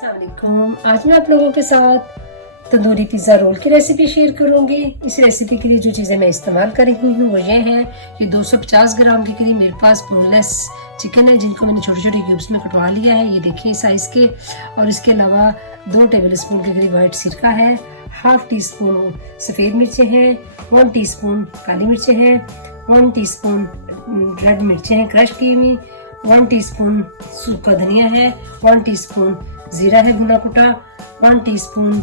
अस्सलाम वालेकुम। आज मैं आप लोगों के साथ तंदूरी पिज़्ज़ा रोल की रेसिपी शेयर करूंगी। इस रेसिपी के लिए जो चीज़ें मैं इस्तेमाल कर रही हूँ वो ये हैं कि 250 ग्राम के करीब मेरे पास बोनलेस चिकन है, जिनको मैंने छोटे छोटे क्यूब्स में कटवा लिया है, ये देखिए साइज़ के। और इसके अलावा 2 टेबल स्पून के करीब वाइट सिरका है, हाफ टी स्पून सफ़ेद मिर्चें हैं, 1 टीस्पून काली मिर्चें हैं, 1 टीस्पून रेड मिर्चें हैं क्रश की हुई, 1 टीस्पून सूखा धनिया है, 1 टीस्पून जीरा है भुना कुटा, 1 टीस्पून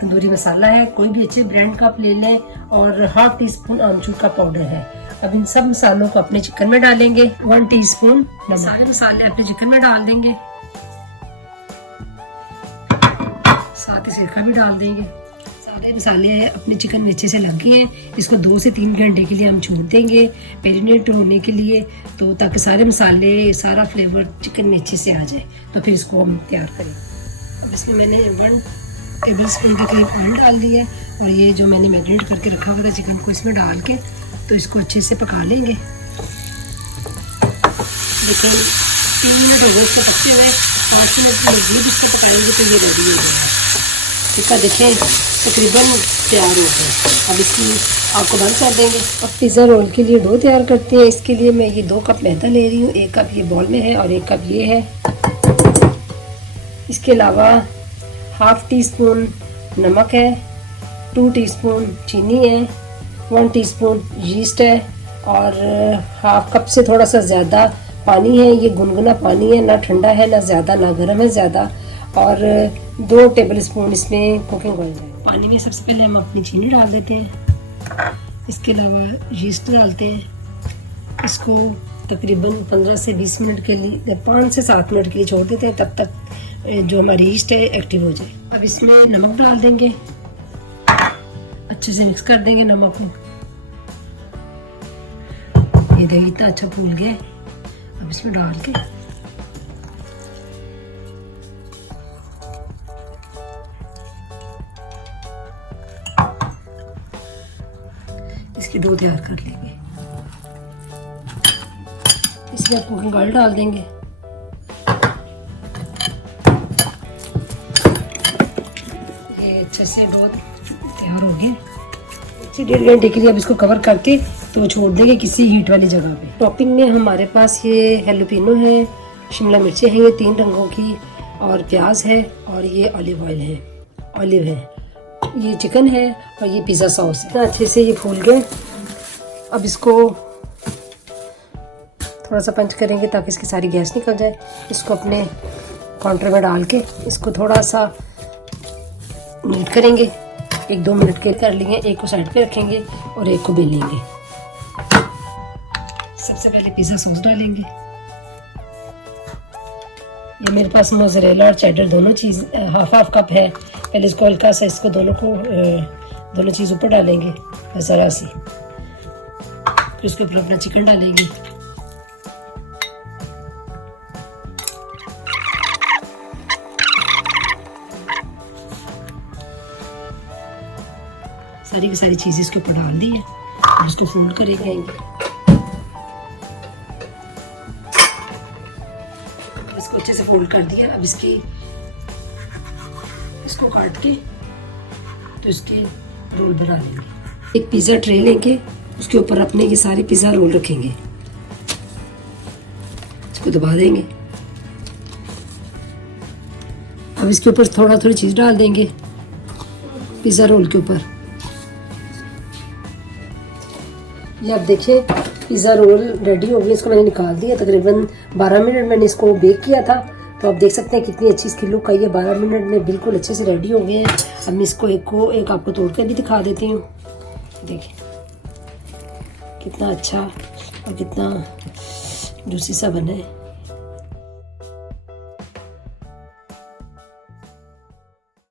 तंदूरी मसाला है, कोई भी अच्छे ब्रांड का आप ले लें, और हाफ टी स्पून आमचूर का पाउडर है। अब इन सब मसालों को अपने चिकन में डालेंगे। 1 टीस्पून सारे मसाले अपने चिकन में डाल देंगे, साथ ही सिरका भी डाल देंगे। सारे मसाले अपने चिकन में अच्छे से लग गए हैं। इसको 2 से 3 घंटे के लिए हम छोड़ देंगे मैरिनेट होने के लिए, तो ताकि सारे मसाले सारा फ्लेवर चिकन में अच्छे से आ जाए। तो फिर इसको हम तैयार करें। अब इसमें मैंने 1 टेबल स्पून के करीब ऑयल डाल दिया है, और ये जो मैंने मैरिनेट करके रखा हुआ था चिकन को इसमें डाल के तो इसको अच्छे से पका लेंगे। लेकिन 3 मिनट हो गए इसको पकते हुए, 5 मिनट मजबूत इसको पकाएंगे तो ये रेडी हो जाएगा। टिक्का देखें तकरीबन तैयार हो गया। अब इसकी आग को बंद कर देंगे। अब पिज़्ज़ा रोल के लिए डो तैयार करते हैं। इसके लिए मैं ये 2 कप मैदा ले रही हूँ, 1 कप ये बॉल में है और 1 कप ये है। इसके अलावा हाफ टी स्पून नमक है, 2 टीस्पून चीनी है, 1 टीस्पून यीस्ट है, और हाफ कप से थोड़ा सा ज़्यादा पानी है। ये गुनगुना पानी है, ना ठंडा है ना ज़्यादा, ना गर्म है ज़्यादा, और 2 टेबल स्पून इसमें कुकिंग ऑयल है। पानी में सबसे पहले हम अपनी चीनी डाल देते हैं। इसके अलावा यीस्ट डालते हैं। इसको तकरीबन 15 से 20 मिनट के लिए, 5 से 7 मिनट के लिए छोड़ देते हैं, तब तक जो हमारी यीस्ट है एक्टिव हो जाए। अब इसमें नमक डाल देंगे, अच्छे से मिक्स कर देंगे नमक को। ये देखिए इतना अच्छा फूल गया। अब इसमें डाल के इसकी डो तैयार कर लेंगे। इसमें कुकिंग ऑयल डाल देंगे। ये अच्छे से डो तैयार हो गया। 1.5 घंटे के लिए अब इसको कवर करके तो छोड़ देंगे किसी हीट वाली जगह पे। टॉपिंग में हमारे पास ये हेलोपिनो है, शिमला मिर्चें हैं ये 3 रंगों की, और प्याज है, और ये ऑलिव है, ये चिकन है, और ये पिज़्ज़ा सॉस है। अच्छे से ये फूल गए। अब इसको थोड़ा सा पंच करेंगे ताकि इसकी सारी गैस निकल जाए। इसको अपने काउंटर में डाल के इसको थोड़ा सा नीट करेंगे। 1-2 मिनट के कर लिए। एक को साइड पे रखेंगे और एक को बेलेंगे। सबसे पहले पिज़्ज़ा सॉस डालेंगे। ये मेरे पास मोज़रेला और चेडर दोनों चीज़ हाफ कप है। पहले इसको हल्का सा इसको दोनों चीज़ ऊपर डालेंगे ज़रा सी, फिर इसके ऊपर अपना चिकन डालेंगे। सारी की सारी चीज़ें इसके ऊपर डाल दी है और इसको फोल्ड करेंगे। इसको अच्छे से फोल्ड कर दिया। अब इसको काट के तो इसके रोल बना लेंगे। एक पिज़्ज़ा ट्रे लेंगे, उसके ऊपर अपने ये सारे पिज़्ज़ा रोल रखेंगे। इसको दबा देंगे। अब इसके ऊपर थोड़ी चीज़ डाल देंगे पिज़्ज़ा रोल के ऊपर। ये आप देखिए पिज़्ज़ा रोल रेडी हो गया। इसको मैंने निकाल दिया। तकरीबन 12 मिनट मैंने इसको बेक किया था, तो आप देख सकते हैं कितनी अच्छी इसकी लुक आई है। 12 मिनट में बिल्कुल अच्छे से रेडी हो गए हैं। अब मैं इसको एक आपको तोड़ कर भी दिखा देती हूँ। देखिए कितना अच्छा और कितना जूसी सा बना है।